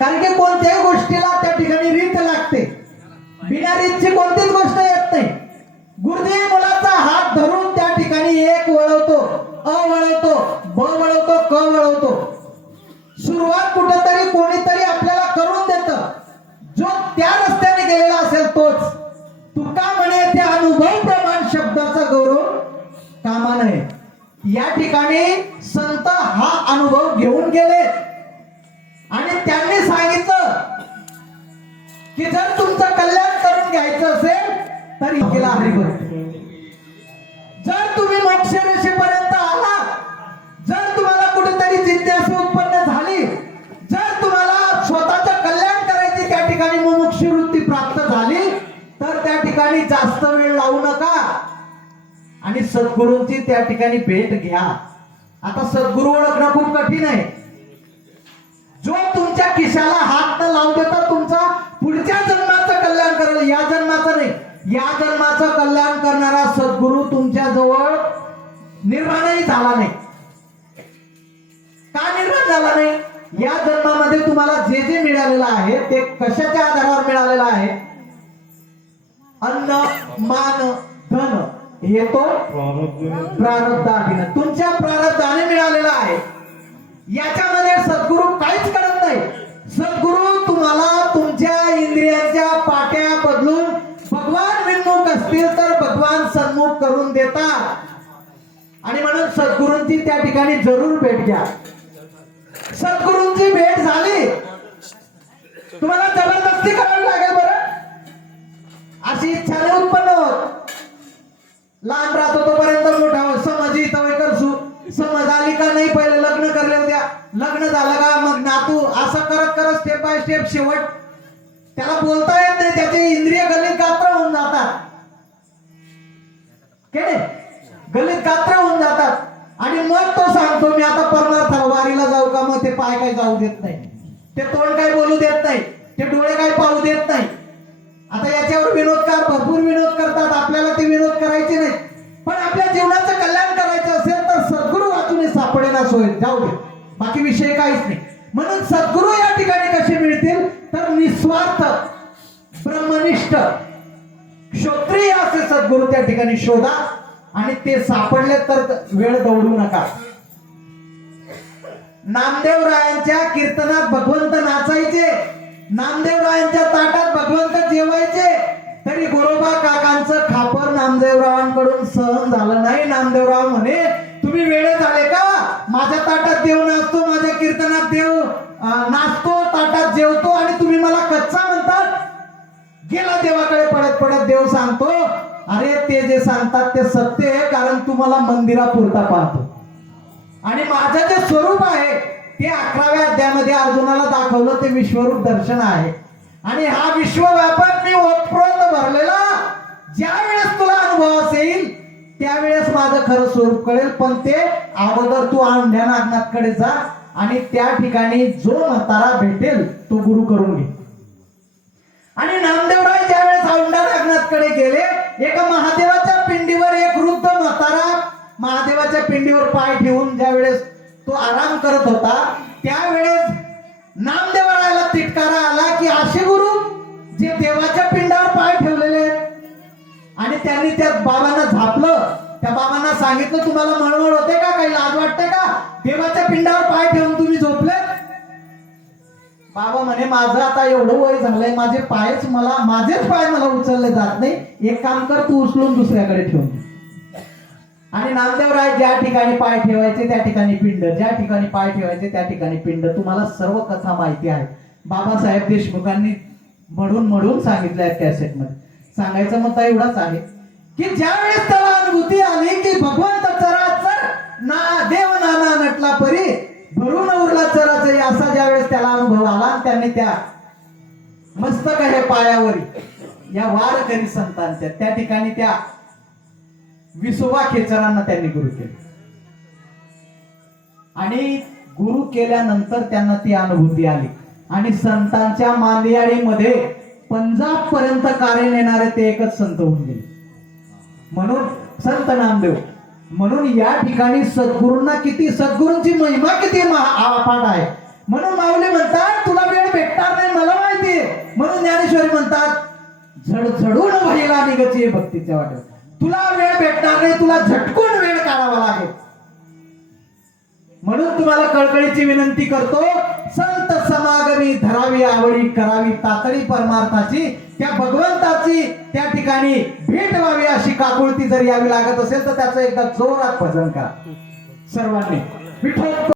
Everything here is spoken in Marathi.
कारण की कोणत्याही गोष्टीला त्या ठिकाणी रीत लागते, बिना रीतची कोणतीच गोष्ट येत नाही. गुरुजी मुलाचा हात धरून त्या ठिकाणी एक वळवतो, अ वळवतो, ब वळवतो, क वळवतो. सुरुवात कुठेतरी कोणीतरी आपल्याला करून देतं. जो त्या रस्त्याने गेलेला असेल तोच. तुका म्हणे त्या अनुभव प्रमाण शब्दाचा गौरव कामा नये. या ठिकाणी संत हा अनुभव घेऊन गेले आणि त्यांनी सांगितलं की जर तुमचं कल्याण करून घ्यायचं असेल तर केला हरिभक्त. जर तुम्ही मोक्ष रेषेपर्यंत आला, जर तुम्हाला कुठेतरी जिज्ञासा उत्पन्न झाली, जर तुम्हाला स्वतःचं कल्याण करायची त्या ठिकाणी मुमुक्षु वृत्ती प्राप्त झाली, तर त्या ठिकाणी जास्त वेळ लावू नका आणि सद्गुरूंची त्या ठिकाणी भेट घ्या. आता सद्गुरू ओळखणं खूप कठीण आहे. जो तुमच्या खिशाला हात न लावू देता तुमचा पुढच्या जन्माचं कल्याण करेल, या जन्माचं नाही, या जन्माचं कल्याण करणारा सद्गुरू तुमच्या जवळ निर्माणही झाला नाही. का निर्माण झाला नाही? या जन्मामध्ये तुम्हाला जे जे मिळालेलं आहे ते कशाच्या आधारावर मिळालेलं आहे? अन्न, मान, धन हे तो प्रारब्धाधीन, तुमच्या प्रारब्धाने मिळालेला आहे. याच्यामध्ये सद्गुरू काहीच करत नाही. सद्गुरू तुम्हाला तुमच्या इंद्रियांच्या पाट्या बदलून भगवान विन्मुख असतील तर भगवान सन्मुख करून देतात. आणि म्हणून सद्गुरूंची त्या ठिकाणी जरूर भेट घ्या. सद्गुरूंची भेट झाली, तुम्हाला जबरदस्ती करावी लागेल बरं, अशी इच्छा नाही उत्पन्न होत. लहान राहतो तोपर्यंत मोठा हो, समजी तवय करसू, समज आली का नाही पहिले लग्न करले होत्या, लग्न झालं का मग नातू, असं करत करत स्टेप बाय स्टेप शेवट त्याला बोलता येत नाही, त्याचे इंद्रिय गलित गात्र होऊन जातात, गलित गात्र होऊन जातात. आणि मग तो सांगतो मी आता परमार्थाला वारीला जाऊ का, मग ते पाय काय जाऊ देत नाही, ते तोंड काय बोलू देत नाही, ते डोळे काय पाहू देत नाही. आता याच्यावर विनोदकार भरपूर विनोद करतात, आपल्याला ते विनोद करायचे नाही. पण आपल्या जीवनाचं कल्याण करायचं असेल तर सद्गुरू वाचून सापडेना सोय, जाऊ दे, बाकी विषय काहीच नाही. म्हणून सद्गुरू या ठिकाणी कसे मिळतील तर निस्वार्थ, ब्रह्मनिष्ठ, क्षत्रिय असे सद्गुरू त्या ठिकाणी शोधा आणि ते सापडले तर वेळ दौडू नका. नामदेवरायांच्या कीर्तनात भगवंत नाचायचे, नामदेवरायांच्या ताटात भगवंत जेवायचे, तरी गोरोबा काकांचं खापर नामदेवरावांकडून सहन झालं नाही. नामदेवराव म्हणे तुम्ही वेळे झाले का, माझ्या ताटात देव नाचतो, माझ्या कीर्तनात देव नाचतो, ताटात जेवतो आणि तुम्ही मला कच्चा म्हणतात. गेला देवाकडे पडत पडत देव सांगतो अरे ते जे सांगतात ते सत्य आहे, कारण तुम्हाला मंदिरापुरता पाहतो आणि माझं जे स्वरूप आहे ते 11व्या अध्यायामध्ये अर्जुनाला दाखवलं, ते विश्वरूप दर्शन आहे. आणि हा विश्वव्यापक मी ओतप्रोत भरलेला, ज्या वेळेस तुला अनुभव असेल त्यावेळेस माझं खरं स्वरूप कळेल. पण ते अगोदर तू आंध्या नागनाथकडे जा आणि त्या ठिकाणी जो म्हातारा भेटेल तो गुरु करून घे. आणि नामदेवराय ज्या वेळेस औंढा नागनाथकडे गेले, एका महादेवाच्या पिंडीवर एक वृद्ध म्हातारा महादेवाच्या पिंडीवर पाय ठेवून ज्या वेळेस तो आराम करत होता, त्यावेळेस नामदेवरायाला तिटकारा आला की असे गुरु जे देवाच्या पिंडावर पाय ठेवलेले आहेत. आणि त्यांनी त्या बाबांना झापलं, त्या बाबांना सांगितलं तुम्हाला मळमळ होते का, काही लाज वाटते का, देवाच्या पिंडावर पाय ठेवून तुम्ही झोपले. बाबा म्हणे माझं आता एवढं वय झालंय, माझेच पाय मला उचलले जात नाही, एक काम कर तू उचलून दुसऱ्याकडे ठेवून. आणि नामदेवराय ज्या ठिकाणी पाय ठेवायचे त्या ठिकाणी पिंड, ज्या ठिकाणी पाय ठेवायचे त्या ठिकाणी पिंड. तुम्हाला सर्व कथा माहिती आहे, बाबासाहेब देशमुखांनी मढून सांगितलंय कॅसेट मध्ये. सांगायचा मुद्दा एवढाच आहे की ज्या वेळेस त्याला अनुभूती आली की भगवंत चराचर ना देव नाना नटला परी भरून उरला चराचरी, असा ज्या वेळेस त्याला अनुभव आला, त्यांनी त्या मस्तक हे पायावरी या वारकरी संतांच्या त्या ठिकाणी त्या विसोबा खेचरांना त्यांनी गुरु केले. आणि गुरु केल्यानंतर त्यांना ती अनुभूती आली. आणि संतांच्या मांदियाळीमध्ये पंजाब पर्यंत कार्य नेणारे ते एकच संत होऊन गेले, म्हणून संत नामदेव. म्हणून या ठिकाणी सद्गुरूंना किती, सद्गुरूंची महिमा किती अफाट आहे. म्हणून माऊली म्हणतात तुला वेळ भेटतो ज्ञानेश्वरी म्हणतात झडझडून व्हायला निघचे भक्तीच्या वाटेत. तुला वेळ भेटणार नाही, तुला झटकून वेळ काढावा लागेल. म्हणून तुम्हाला कळकळीची विनंती करतो, संत समागमी धरावी आवडी, करावी तातडी परमार्थाची, त्या भगवंताची त्या ठिकाणी भेट व्हावी अशी काकुळती जर यावी लागत असेल तर त्याचं एकदा जोरात भजन करा सर्वांनी. विठ्ठल